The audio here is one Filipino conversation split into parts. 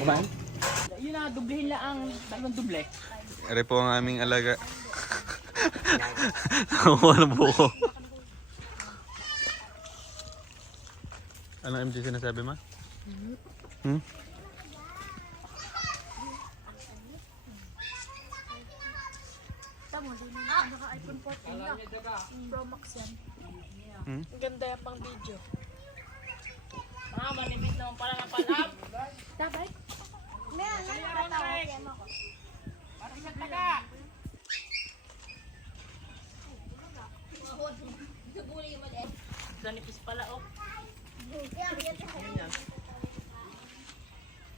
Kumain? Yun na, dublehin lang ang dalawang duble. Ere po ang aming alaga. Nakuha ng buko. Ano MJ sinasabi ma? Hmm? Tama, naka-iPhone 14 na. Pro Max yan. Hmm? Ang ganda yan pang video. Manipis naman pala ng palap. Dapat? Meron na nakatawag ako. Parang isang taga. Nanipis pala oh.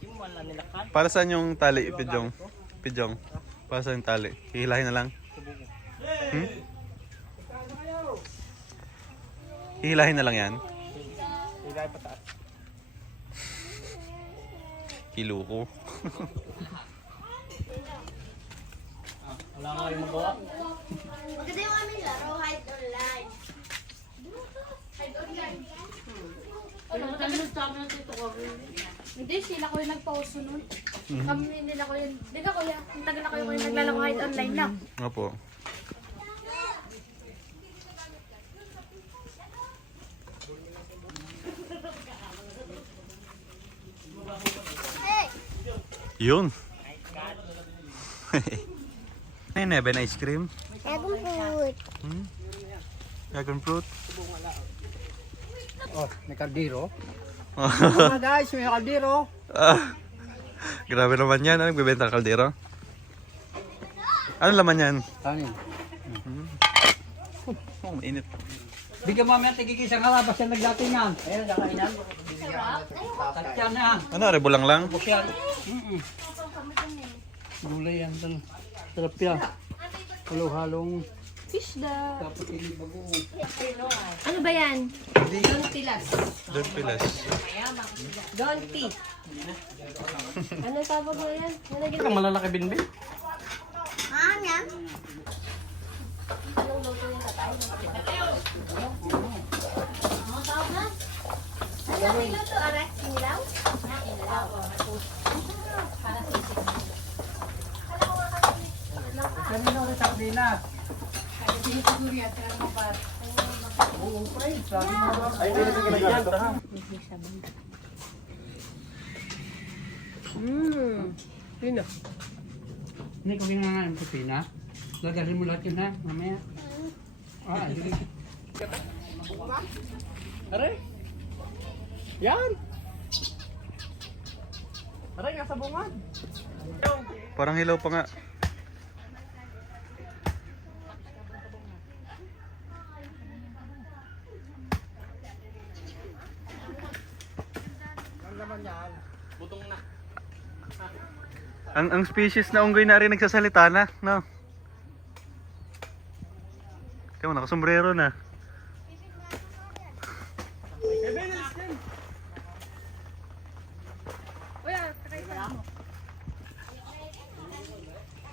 Yung wala nilakan. Para saan yung tali, Pidjong? Pidjong. Para saan yung tali? Hihilahin na lang? Hmm? Hihilahin na lang yan? Higay pataas. Kiluko. Wala nga yung magawa. Maganda yung aming laro, hide online. Hide online. Ano mo tayo nagsabi ng tito ko? Hindi, sila ko yung nagpauso nun. Kami nila ko yun. Di ka kuya, ang tagal na kayo ko yung naglalaro hide online na. Opo. Yun. Ay, Neben ice cream. Dragon fruit. Hmm? Dragon fruit. Oh, may kaldero. Mga guys, may kaldero. Ah, grabe naman yan. Anong bibenta ng kaldero? Ano laman yan? Kanin. Oh, mainit. Bigyan mo mamaya tigigis ang halabas yan nagdatingan. Ayun, nakainan. Tatya na. Ano, rebulang lang? Bukyan. Gulay yan. Sarap yan. Halo-halong. Fish da. Tapos hindi bago. Ano ba yan? Doon pilas. Donti. Ano tawag mo yan? Ang malalaki binbi. Yan. Anong luto yung tatay? Ano tawag na? Ano yung luto? Aray? Sinilaw? Sinilaw. Para sisig. Kanina ulit sardinas. Sinisiguro yan. Kaya mo ba? Oo, pre. Sabi mo ba? Ay, hindi na pinagyan. Yun na. Hindi ko ginangan ng pipina. Lagarin mo lahat yun ha, mamaya. Ah, hindi. Aray! Yan! Aray, nasa bungad! Parang hilaw pa nga. Ang species na unggoy na rin nagsasalita na, no? Kaya mo, nakasombrero na.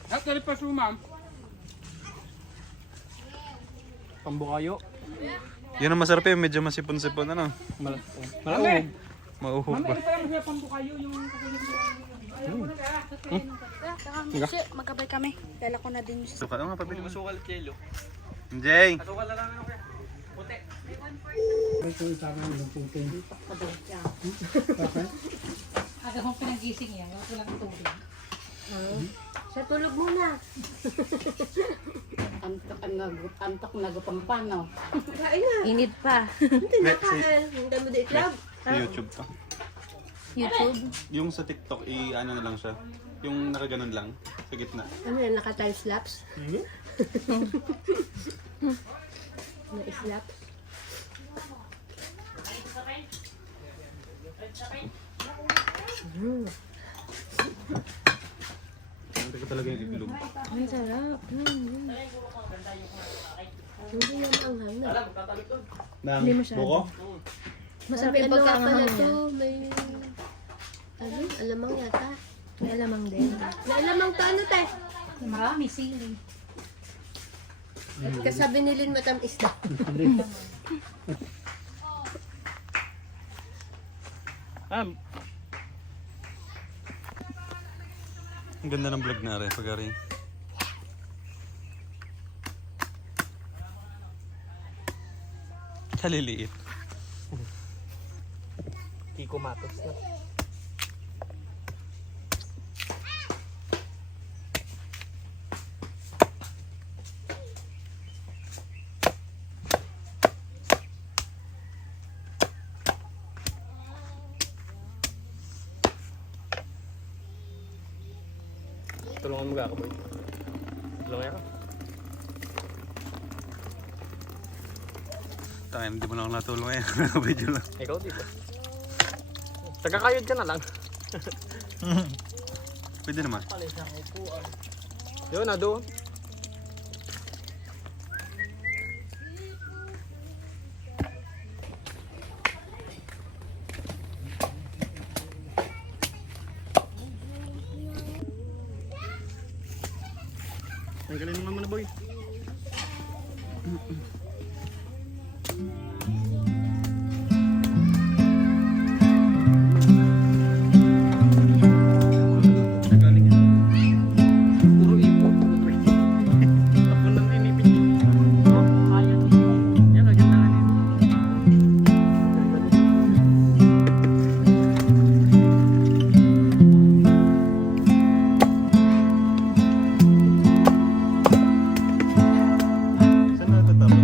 At dali pa sumam. Pambukayo. Yun ang masarap yung medyo masipon-sipon, ano? Malaki. Mauhog ba? Ito lang siya pambukayo yung Magkabay kami. Kala ko na din yung Suka nga, pabili mo. Sukal kilo. Jay! Sukal na lang ako. Puti. ito yung sabi ng puting. Aga kong pinagising yan, wala ko lang tubig. Sa tulog muna. Antok na gupampano. Kain na. Init pa. Hindi na kain. Hindi mo di club. Sa YouTube pa. YouTube. Yung sa TikTok, i-ano na lang siya. Yung nakaganon lang, sa gitna. Ano yan? Naka-time lapse? Na-slaps? Hindi ko talaga yung ibilog. Ay, sarap. Hindi na maanghang na. Nang Hindi masyado. buko? Masarap May ano nga pala pagkaanghang to. May... Ano? Alamang yata. May alamang din. May alamang to ano te? Marami sili. At kasabi ni Lynn matamis na. Ang ganda ng vlog na rin, pag-ari. Kaliliit. Kiko Matos na. Tulungan mo ka, boy. Tulungan ako. Tayo, hindi mo lang ako natulong eh. Video lang. Ikaw dito. Tagakayod ka na lang. Pwede naman. Yun na doon. Ang galing naman na boy. Puro ipo. Ako nang inipit. Yan, agad na lang. Saan natatapos?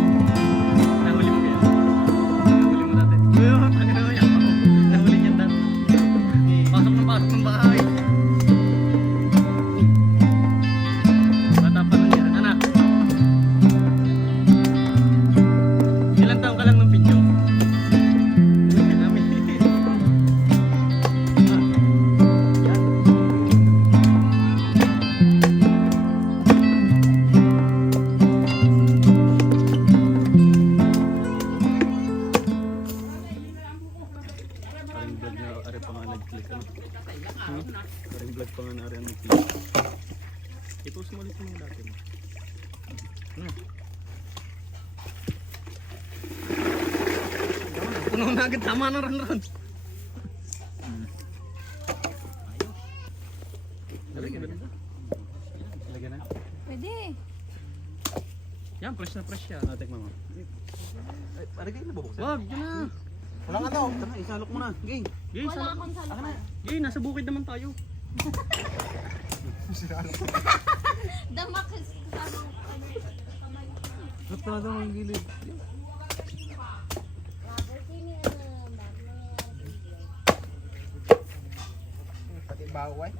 Nahuli mo kaya? Nahuli mo dati? Ano na yan? Nahuli niyan dati. Pasok ng bahay. Bata pa lang yan. Anak. Ilang taong ka lang ng video? Namin. Yan. Paring vlog na ari pa nga nag-click ano. Paring vlog pa nga na ari ang nag-click. I-post mo ulit yung dati mo. Puno na agad, tama na ron. Talagyan na. Talagyan na. Pwede. Yan, fresh na fresh yan. Tikman mo. Ay, parang kayo nabubuksan. Wag, yun na. Wala nga daw. Tara, isalok mo na. Gay. Gay, Wala akong salpa. Gay, nasa bukid naman tayo. Damak kasama kamay. Ba't talaga ang gilid? Pati baway.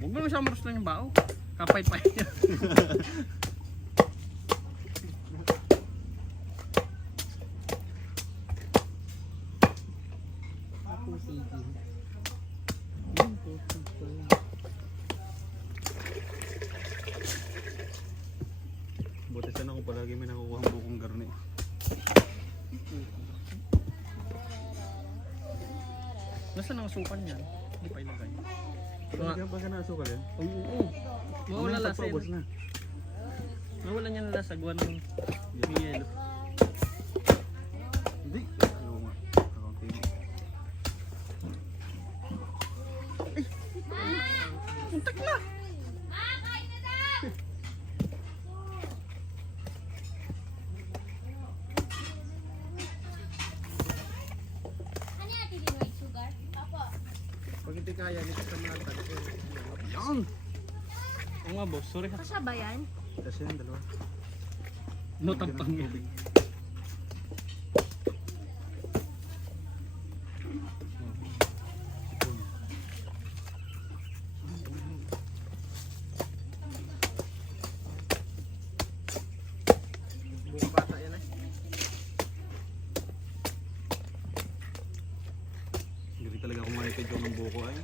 Huwag mo nang samaros lang yung bao. Kapay-pay. Buti sana kung palagi may nakukuha ang bukong garni. Nasaan ang sukan yan? Hindi pa ilagay. Talaga ba ka nasukal yan? Oo. Mawala Mamaya lasa pagpaubos yan. na. Mawala niya ng lasa. Gawa ng yelo. Hindi. Ano nga. Accounting. Untak na! yan. Ito sa mga tayo. Yan! Oo nga boss, sorry ha. Kasya ba yan? Kasi yan, dalawa. Notang pangibig. Buong bata yan eh. Hindi talaga kumain kay Joe ng buko ay.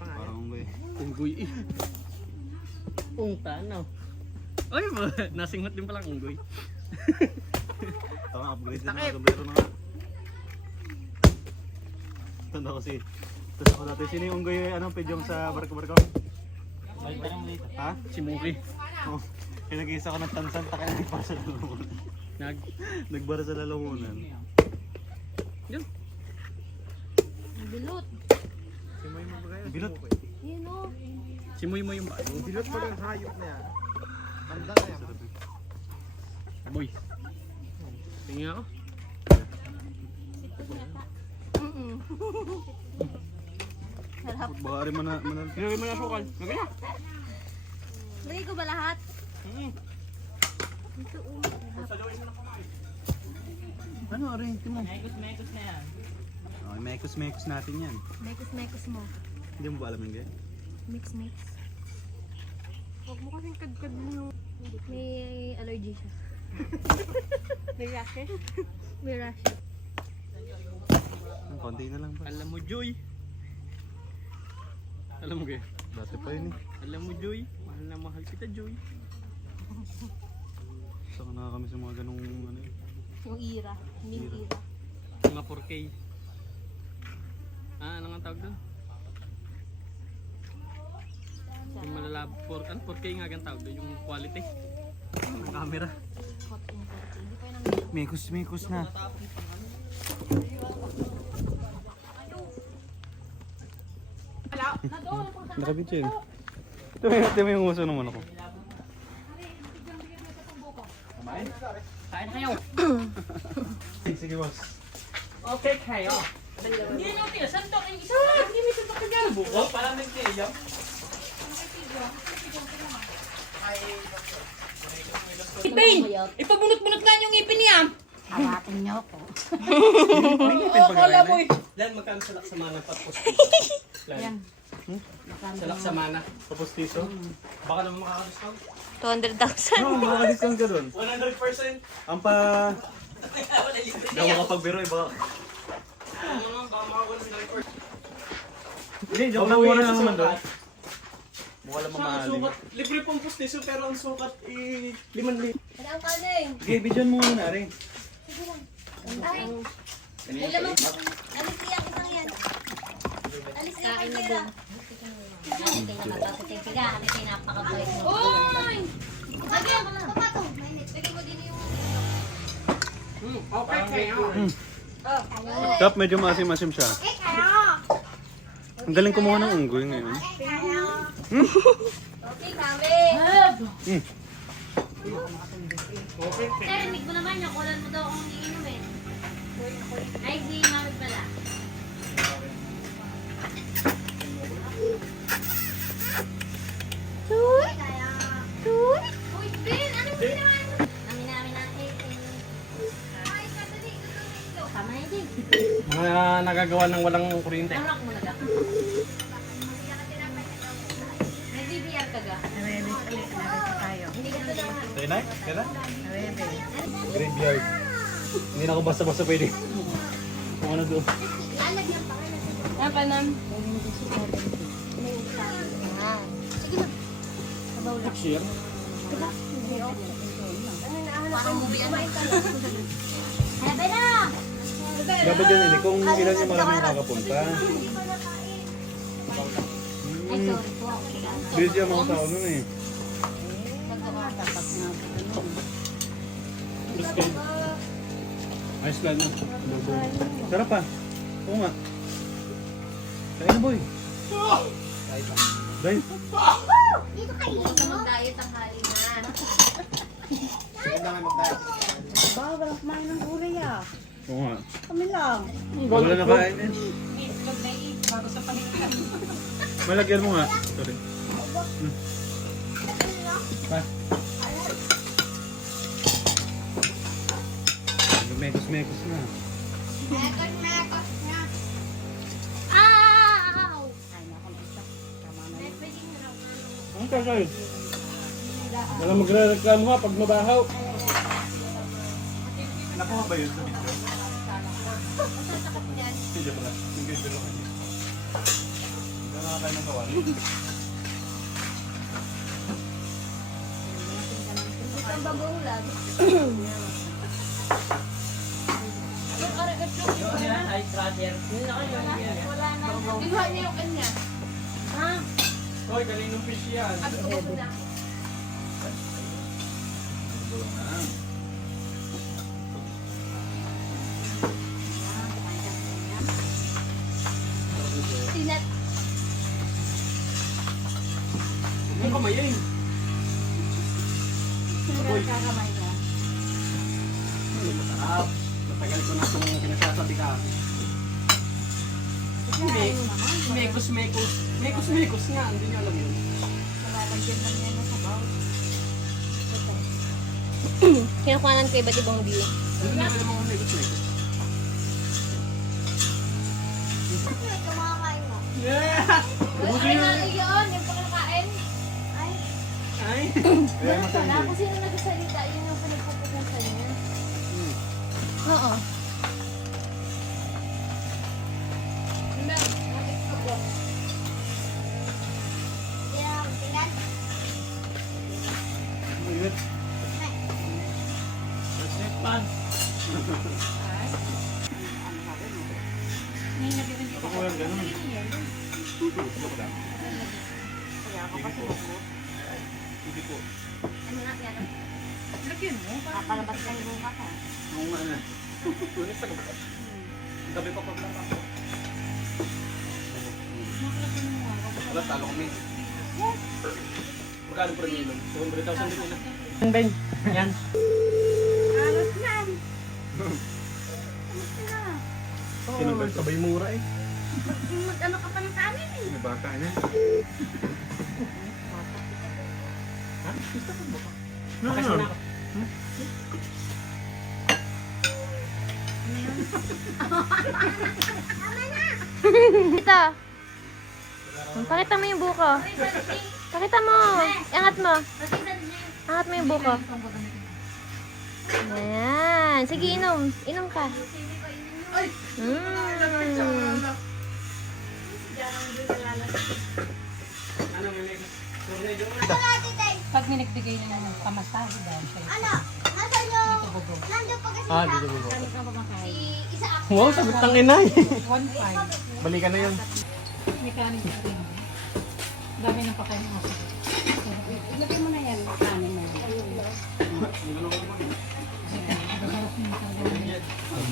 Parang unggoy. Unggoy eh. Ungtanaw. Ay, nasinghot din palang unggoy. Tama, upgrade din mga sombrero na nga. Tanda ko si... Tapos ako dati, sino yung unggoy ano, Pidjong sa barko-barko? Ha? Si Muki. Oh, pinag-iisa ko ng tansan, taka nagbar sa lalamunan. Nagbar sa lalamunan. Yun. Bilot. Bilot. Yun o. Simoy mo yung ba? Bilot pa yung hayop na yan. Handa na yan. Boy. Tingin ako. Sarap. Baka rin manal. Pinagay mo na sukal. Lagay na. Lagay ko ba lahat? Mm. Ito o. Ano, rin, timo? Mekos na yan. Okay, mekos natin yan. Mekos mo. Hindi mo ba alam yung gaya? Mix. Huwag mo kasing kadkad mo yung... May allergy siya. May rashes? May rashes. Konti na lang ba? Alam mo, Joy. Alam mo kaya? Dati pa yun eh. Alam mo, Joy. Mahal na mahal kita, Joy. Saka na kami sa mga ganung ano eh. Yung ira. Hindi yung ira. Mga 4K. Ano nga tawag doon? Yung malalab 4K nga ang tawag doon, yung quality ng camera. Mekos na. Nakabit yun. Ito mo yung uso naman ako. Kain kayo! Sige boss. Okay kayo! Hindi nyo tinasantok yung isa! Hindi may santok ka dyan! Buko? Parang nagtiyam? Ipin! Ipabunot-bunot nga yung ipin niya! Awatin niyo ako. Akala mo eh! Lan, magkano salak sa mana patpos? Yan. Salak sa mana? Tapos piso? Baka naman makakadiscount? 200,000. Oo, makaka-discount ka dun. 100%! Ang pa... Hindi ako makapagbiro eh, baka... Baka makakuha ng 100%. Hindi, joke lang muna naman doon. Mukha lang mamahalin. Sukat, libre pong pustiso pero ang sukat 5,000. Ang kaling. Okay, bidyon mo muna rin. Ay. Alam mo. Alis niya ako lang yan. Alis niya ako lang. Uy! Lagyan mo na. Papato. Lagyan mo din yung... Okay kayo. Kap, medyo maasim-asim siya. Ang galing kumuha ng unggoy ngayon. Okay, kami. Narinig mo naman yung kulan mo daw akong iinumin. Ay, si mami pala. Tuy! Tuy! Uy, Ben! Ano mo ginawa mo? Namin natin. Ay, kadali. Tama na din. Mga nagagawa ng walang kuryente. Rock mo na ga. Nag-BBR ka ga? Hindi ka doon naman. Tayo na? Kailan? Graveyard. Hindi na ako basta-basta pwede. Kung ano doon. Lalagyan pa rin. Yan pa nam. Share. Parang movie ano. Habi na! Dapat yan ini kung ilan yung marami nakakapunta. Ay, sorry po. Busy ang mga tao nun eh. Ayos plan na. Sarap pa. Oo nga. Kain na boy. Dahil. Dito kayo. Mag-diet ang hali na. Bawal kumain ng gulay ah. Oo nga. Kami lang. Wala na kain eh. Malagyan mo nga. Sorry. Mekos-mekos na. Ow! Ang kakay. Wala magre-reklamo ha pag mabahaw. Nakuha ba yun sa video? Video pala. Sige, video ka niya. Hindi na nakakain ng kawali. Ang bagong lag. Ice brother. Wala na. Kinuha niya yung kanya. Ha? Hoy, kaninong fish yan? Tinat. Ang kamay yun. Kakamay ka. Masarap. Matagal ko na itong pinasasabi ka. Mekos-mekos. Mekos-mekos nga. Hindi niyo alam yun. Malalagyan lang yan sa baw. Kinukuhanan ko iba't ibang view. Hindi niyo alam mga mekos-mekos. Kumakain mo. Buti Ay, yun. ano yun? Yung pagkakain? Ay, Ay. Kaya wala. masarap. Kung sino nagsasalita, yun yung pinagpupunan sa niya. Oo. Ayun. Ako ko lang ganun. Hindi po. Ano na yan? Lagyan mo. Papalabas ka yung buka ka. Oo nga na. Tunis sa kapag. Ang tabi pa pag lang ako. Wala, talo kami. Magkano per million? 200,000 din na. Ben, yan. Alas na. Sino ba? Sabay mura eh. Mag-ano ka pa ng kanin eh. May baka na. Kasi na. Ito. Pakita mo yung buko. Pakita mo. Angat mo. Angat mo yung buko. Ayan. Sige, inom. Inom ka. Pag ninagbigay na ng pamasahe daw siya. Ano? Nasaan yung... Nandun pa kasi Dito mo. si isa ako. Wow, sagot ng inay. 1.5. Balikan na yan. May kanin sa rin. Dami ng pakain mo. Ilagay mo na yan. Kanin mo.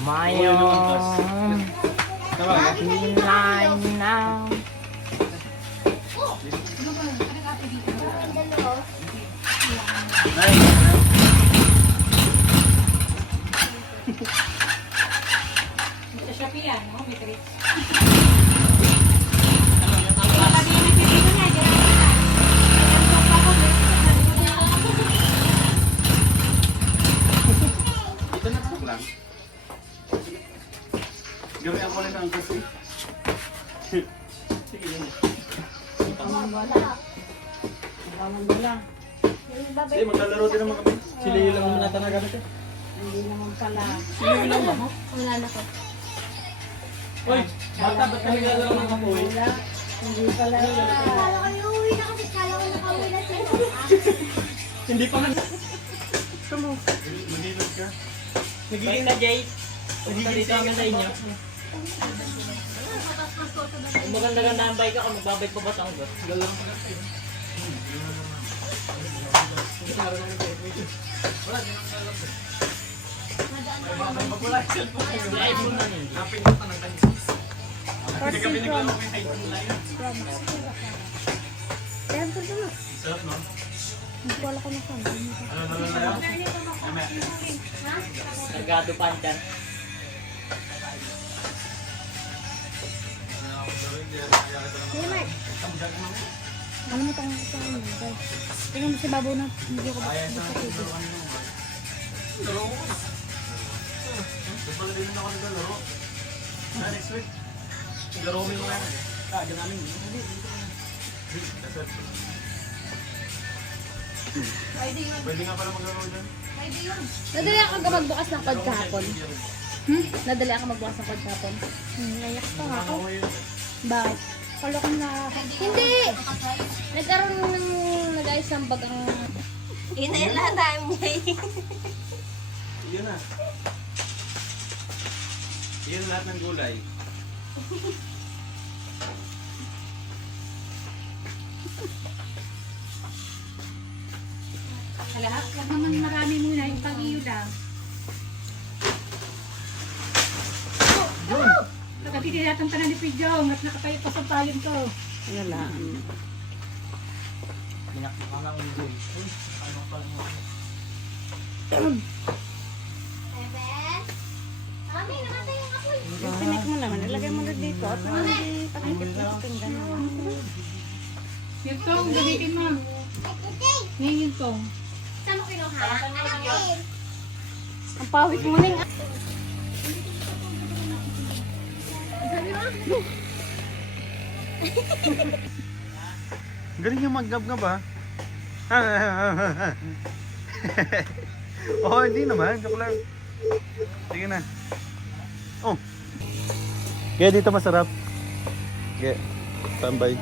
Mayo. Now. Sa Shopee yan, no? May treats. Ito na po lang. Gawin ako lang ang kasi. Sige yun. Sige, maglalaro din naman kami. Sila yung lang naman natanaga na siya. Hindi naman pala. Sila yung lang ba? Wala na ko. Uy, bata, ba't kami lalaro ng kapoy? Hindi pala. Kala ko yung uwi na kasi kala ko nakauwi na sila. Hindi pa man. Magilot ka. Nagiging na, Jay. Nagiging kami sa inyo. Kung maganda-ganda ang bike ako, magbabike pa ba sa anggot? Galang. iPhone na ninyo. Sarap, no? Ano na lang? Nagado panchan. Alam mo itong ano, guys. Tingnan mo si Babo na hindi ko ba sa TV. Pala din ako naglalaro. Next week. Laro mo yung mga. Dyan namin. Pwede nga pala maglaro dyan. Nadali ako magbukas ng code kahapon. Nadali ako magbukas ng code kahapon. Nayak pa nga ako. Bakit? Kalokon na ako. Hindi! Nagkaroon ng nag-ayos ng bagang... Yun na yung lahat namin niya. Yun na. Yun lahat ng gulay. Lahat naman marami muna yung pag-iyo lang. Pagkatiti natin tanan ni Pidjong at nakatayo pa sa tayon ko. Wala. Pinakita lang yung goal. Uy, ano pala mo? Mami, namatay yung apoy. Disconnect mo naman. Ilagay mo na dito. At hindi pakikip mo sa pinggan. Yung tong, gamitin mo. Ngayon yung tong. Saan mo kinuha? Akin. Ang pawit mo na yung... Galing yung mag-gab-gab ha. Oo, hindi naman. Joke lang. Sige na. Oh. Kaya dito masarap. Kaya, tambay.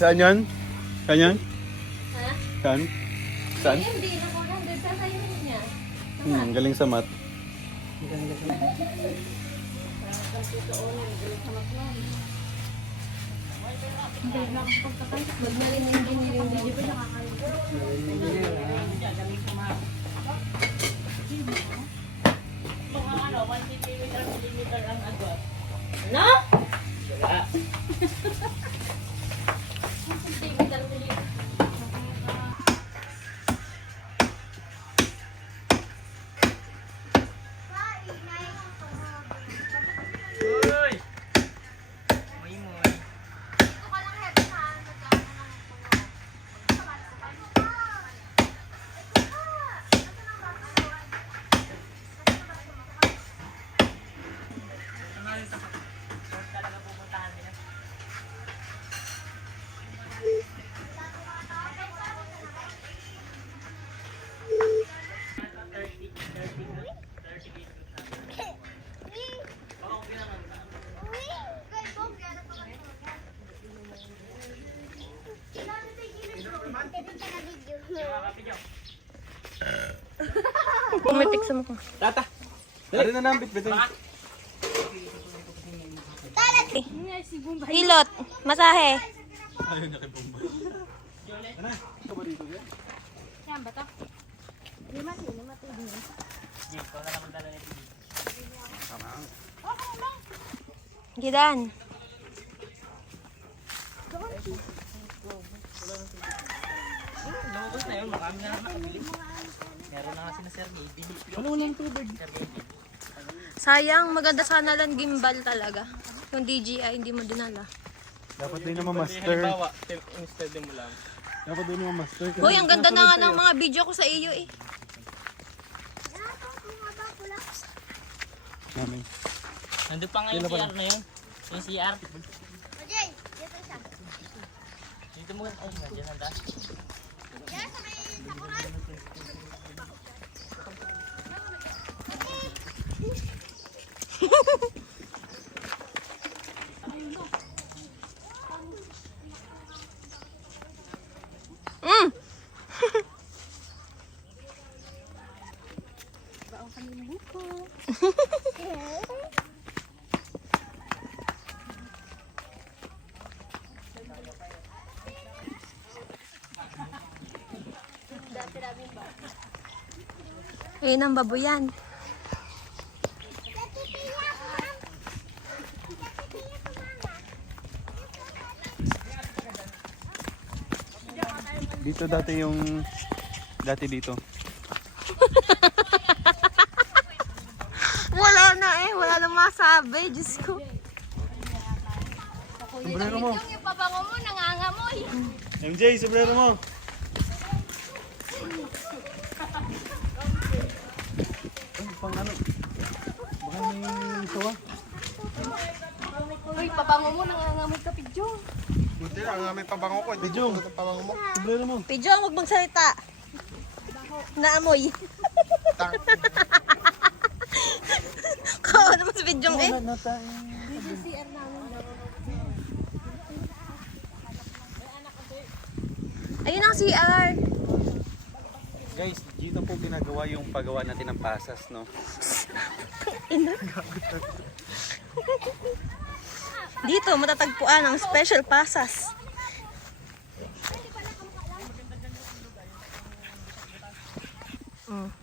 Saan yan? Saan yan? Ha? Saan? Saan? Hindi na ko lang. Sasayin niya. Galing sa mat. Huwag na rin yung video pa nakakalit. No? Uy! Moy-moy. Pumitik sa mukha. Tata! Ari na lang, bit-bitin. Hilot. Masahe. Ayun, nakibomba. Ano? Ito ba dito yan? Yan ba to? Gidan. Lumabas na yun, marami na naman nakabili. Meron na nga si na Sir Gaby. Sayang, maganda sana lang gimbal talaga. Yung DJI, hindi mo dinala. Dapat din naman master. Halimbawa, instead mo lang. Dapat din naman master. Hoy, ang ganda na nga ng mga video ko sa iyo eh. Namin. Nandun pa nga yung CR na yun. Yung CR. Dito mo, ay, nandiyan nanda. Mm. Ayun ang baboyan. Dito dati yung... Dati dito. Wala na eh. Wala na masabi. Diyos ko. Sombrero mo. Yung pabango mo, nangangamoy. MJ, sombrero mo. Ay, pang ano? Baka may sawa. Uy, pabango mo, nangangamoy ka, Pidjong. Buti lang, may pabango ko. Pidjong, Pabango mo. sombrero mo. Pidjong, huwag magsalita. Naamoy. Kawa naman si Pidjong eh. Ayun ang CR. Guys, dito po ginagawa yung paggawa natin ng pasas, no? Dito matatagpuan ang special pasas.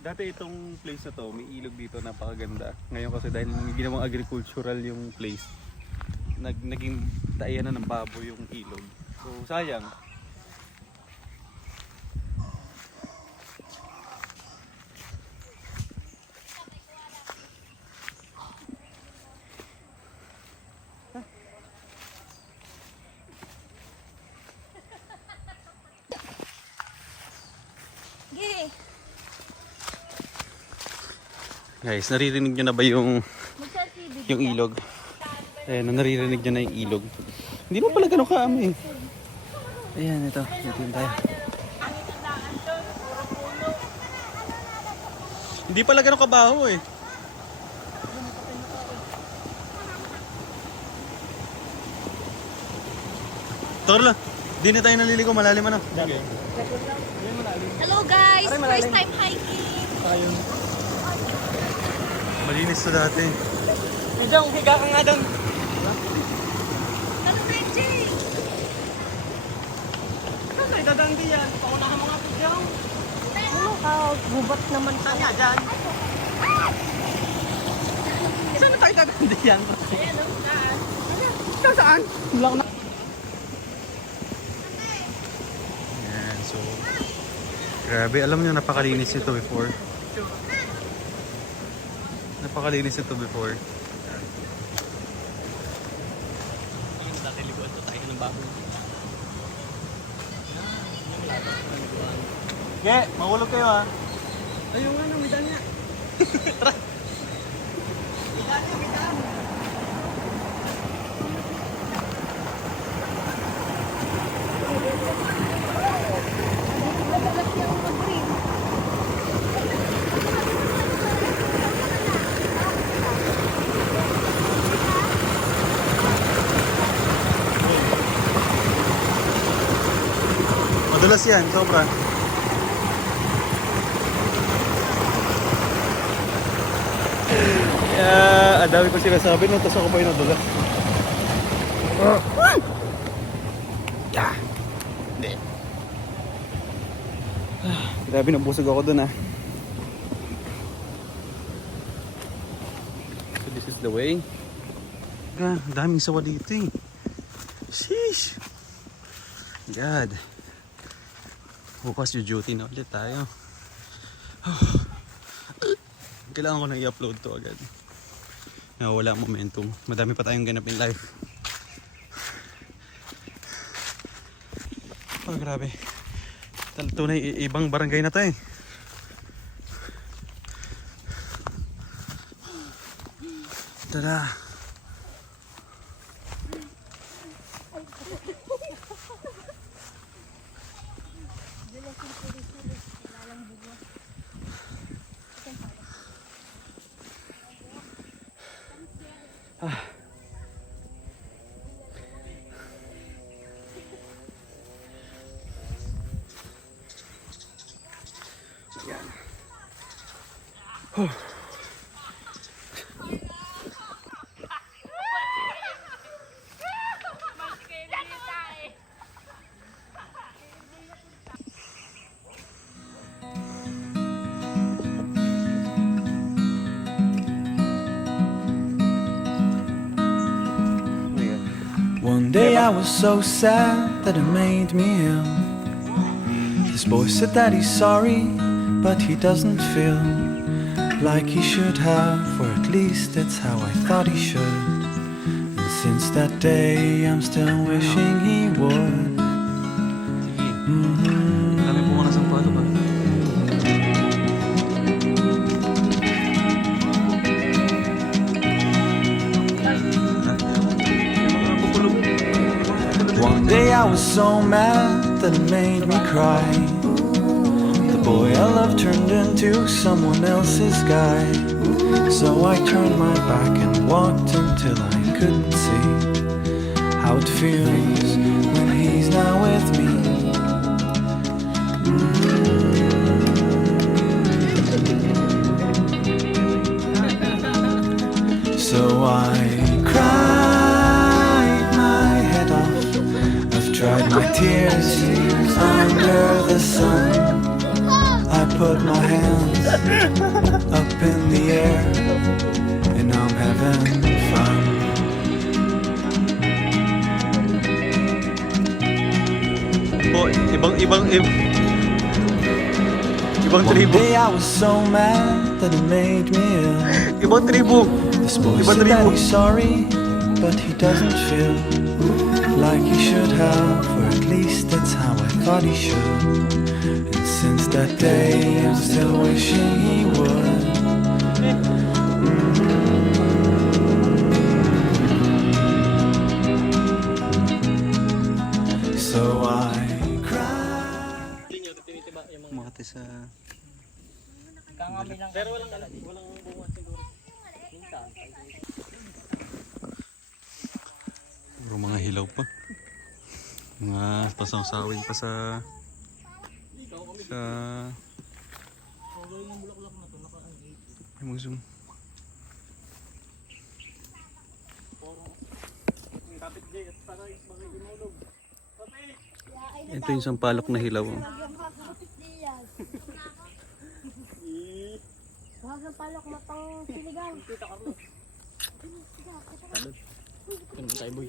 Dati itong place na to, may ilog dito, napakaganda. Ngayon kasi dahil ginawang agricultural yung place, naging taayan na ng baboy yung ilog. So sayang. Gigi. Guys, naririnig nyo na ba yung ilog? Ayan, naririnig nyo na yung ilog. Hindi mo pala ganun kaamoy. Ayan, ito. Dito yun tayo. Hindi pala ganun kabaho eh. Torla, di na tayo naliligo. Malalim ano. Okay. Hello guys, first time hiking. Malinis to dati. Pidjong, higa ka nga doon. Hello Benji. Kasi dadang diyan. Paunahan mga Pidjong. Ano ka? Gubat naman ka. Saan nga dyan? Saan na tayo dadang diyan? Saan saan? Lang na. Ayan, so... Grabe, alam nyo napakalinis ito before. Napakalinis ito before. Dati liguan to tayo ng baboy. Ge, mahulog kayo ha. Ayun nga, namidan niya. Madulas yan, sobra. Ang dami ko sinasabi nung tapos ako pa yung nadulas. Hindi. Grabe, nabusog ako dun ah. So this is the way. Ang daming sawa dito eh. Sheesh. God. Bukas yung duty na ulit tayo. Kailangan ko na i-upload to agad. Wala ang momentum. Madami pa tayong ganap in life. Oh, grabe. Tunay, ibang barangay na to eh. Tada. One day I was so sad that it made me ill. This boy said that he's sorry, but he doesn't feel like he should have, or at least that's how I thought he should. And since that day I'm still wishing he would. Dami po na sampalo ba? One day I was so mad that it made me cry. The boy I loved turned into someone else's guy. So I turned my back and walked until I couldn't see how it feels when he's not with me. So I cried my head off. I've dried my tears under the sun. I put my hands up in the air and I'm having fun. Po, ibang One tribo. day I was so mad that it made me ill. Ibang tribo. This boy Ibang said that tribo. he's sorry, but he doesn't feel like he should have, or at least that's how I thought he should. And since that day, I'm still wishing he would. So I cried. Hindi nyo, tinitiba yung mga... Makati sa... Kangami lang. Pero walang bunga siguro. Minsan. Puro mga hilaw pa. Mga pasawsawin pa sa... Ay, mag-zoom. Ito yung sampalok na hilaw. Oh. Huwag ang palok matang siligang. Ano tayo, boy?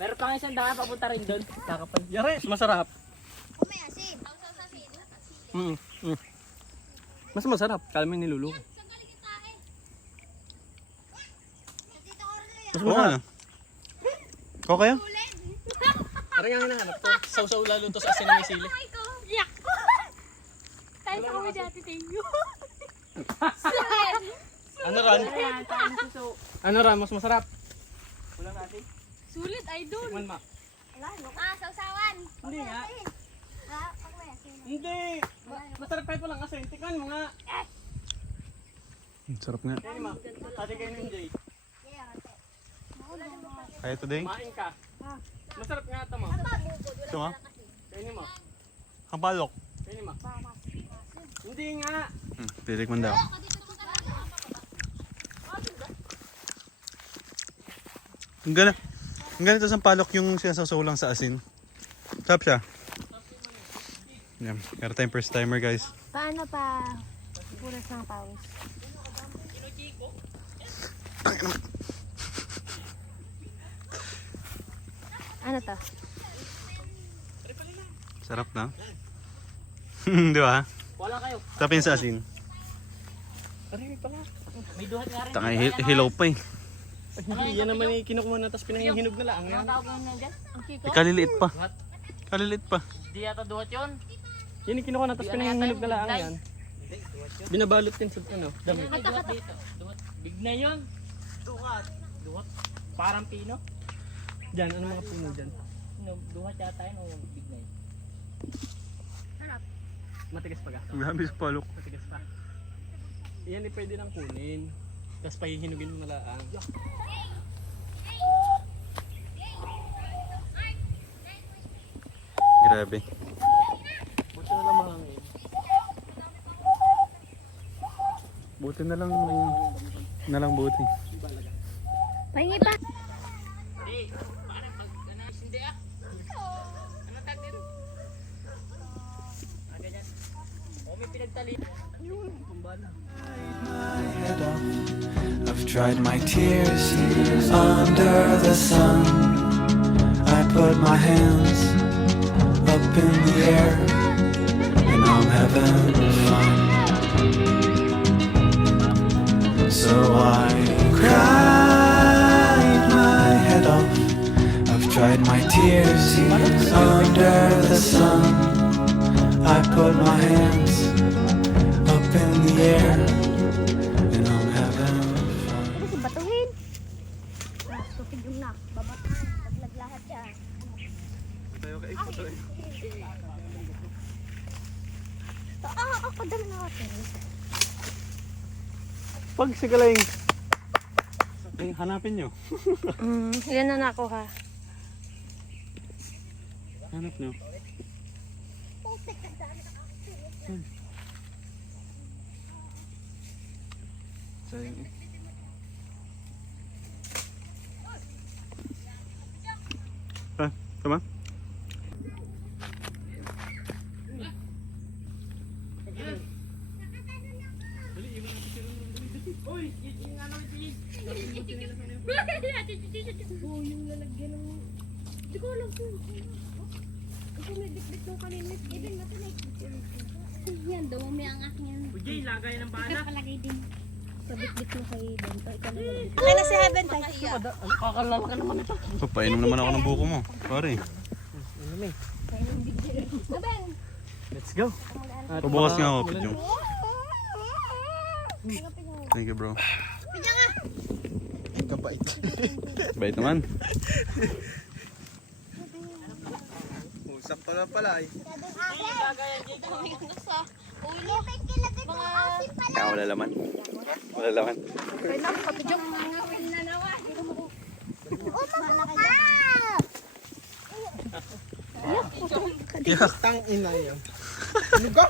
Meron pa nga isang daan papunta rin doon. Kakapal. Yari, masarap. May asin. Mas masarap. Kala mo yung niluluto. Mas Oo masarap. na. Ikaw kaya? Parang yung hinahanap ko. Sausaw lalo to sa asin na may sili. Yak! Tayo sa kami dati tayo. Ano ran? Ano ran? Mas masarap. Wala natin. Sulit, idol. Tikman ma. Sausawan. Hindi nga. Pag may asin. Hindi. Masarap kahit walang asin. Tikman mo nga. Sarap nga. Kaya ni ma. Pati kayo ni Jay. Kaya today? Kumain ka. Masarap nga ito ma. Ito nga. Kaya ni ma. Sampalok. Kaya ni ma. Hindi nga. Titikman daw. Ang gana. Ang ganito sampalok yung sinasasaw lang sa asin. Sarap siya. Yan. Meron tayong first timer guys. Paano pa? Punas ng pawis. Ano to? Sarap na. Di ba? Wala kayo. Tapin sa asin. Aray pala. May duhat nga rin. Tangay hilaw pa eh. Ay, hindi. Yan naman yung kinukuha na tapos pinahihinog na lang. Yan. Tawag lang dyan. Ang kiko. Kaliliit pa. Kaliliit pa. Di yata duhat yun. Yan yung kinukuha na tapos pinahihinog na lang. Yan. Binabalot din sa ano. Dami. Duhat. Big na yun. Duhat. Duhat. Parang pino. Diyan. Ano mga puno dyan? Duhat yata yun o big na yun. Matigas pa ga. Grabe sa palok. Matigas pa. Yan eh pwede lang kunin. Tapos pahihinugin mo na lang. Grabe. Buti na lang mahangin. Buti na lang buti. Pahingi pa. my head off. I've dried my tears under the sun. I put my hands up in the air and I'm having fun. So I cried my head off. I've dried my tears under the sun. I put my hands up in the air and I'm having fun. Ano si batuhin? Tupig yung nak. Babatan. Laglag lahat yan. Ako dala natin. Pag sigaling. Ay, hanapin nyo. Yan na ako ha. Hanap nyo. Sayang. Tama? Yung lalagyan ng... Hindi ko alam po. Ito may bit-bit ng kaninit. Even matinik. Yan, dumami ang aking yan. Uy, lagay ng bana. Palagay din. Sa bit-bit mo kay Bento. Ikaw na lang. Okay na si Heaven tayo. Kakalala ka naman ito. So, painom naman ako ng buko mo. Sorry. Heaven! Let's go. Pabukas nga ako, Pidyong. Thank you, bro. Kabait. Bait naman. Usap pala pala eh. Kaya wala laman. Wala laman. Tang ina yan. Ano ka?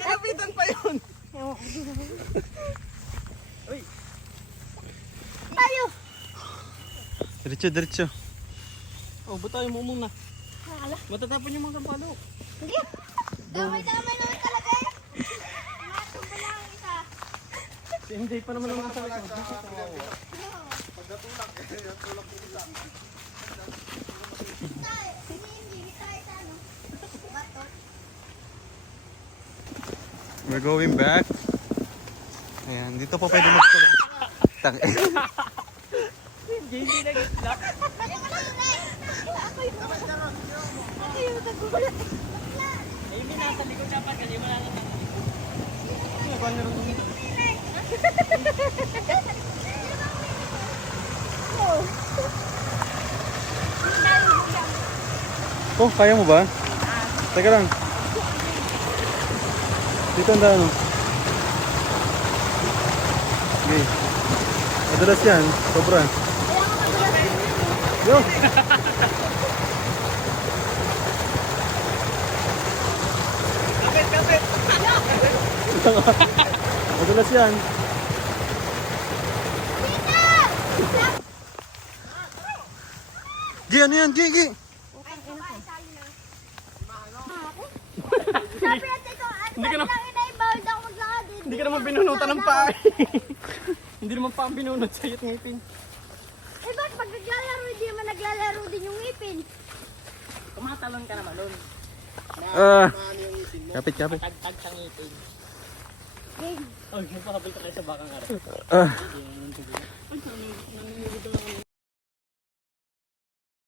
Kinapitan pa yun. Diretso, diretso. Oh, ba't tayo mo muna? Matatapon yung mga kampalo. Damay-damay naman talaga eh. Matumba lang ang isa. Hindi pa naman ang nasa likod. Pagkatulak eh. Tulak yung isa. We're going back. Ayan, dito pa pwede magtulog. Tang JC na gitlak. Ayun yung nasa likod dapat kasi wala na nasa likod. Ano ba naroon dito? Oh, kaya mo ba? Teka lang. Dito ang daan. Okay. Madalas yan. Sobra. Yo! Kapit! Madalas yan. Gi, ano yan? Gi, Gi! Hindi ka naman binunutan ng paa. Hindi naman pa ang binunot sa'yo at ngipin. Eh ba't pag naglalaro, hindi naman naglalaro din yung ngipin? Kumatalon ka naman nun. Kapit, kapit. Tag-tag sa ngipin. Oh, magpakabal ka kayo sa bakang araw. Ah. Ay, nanginigit lang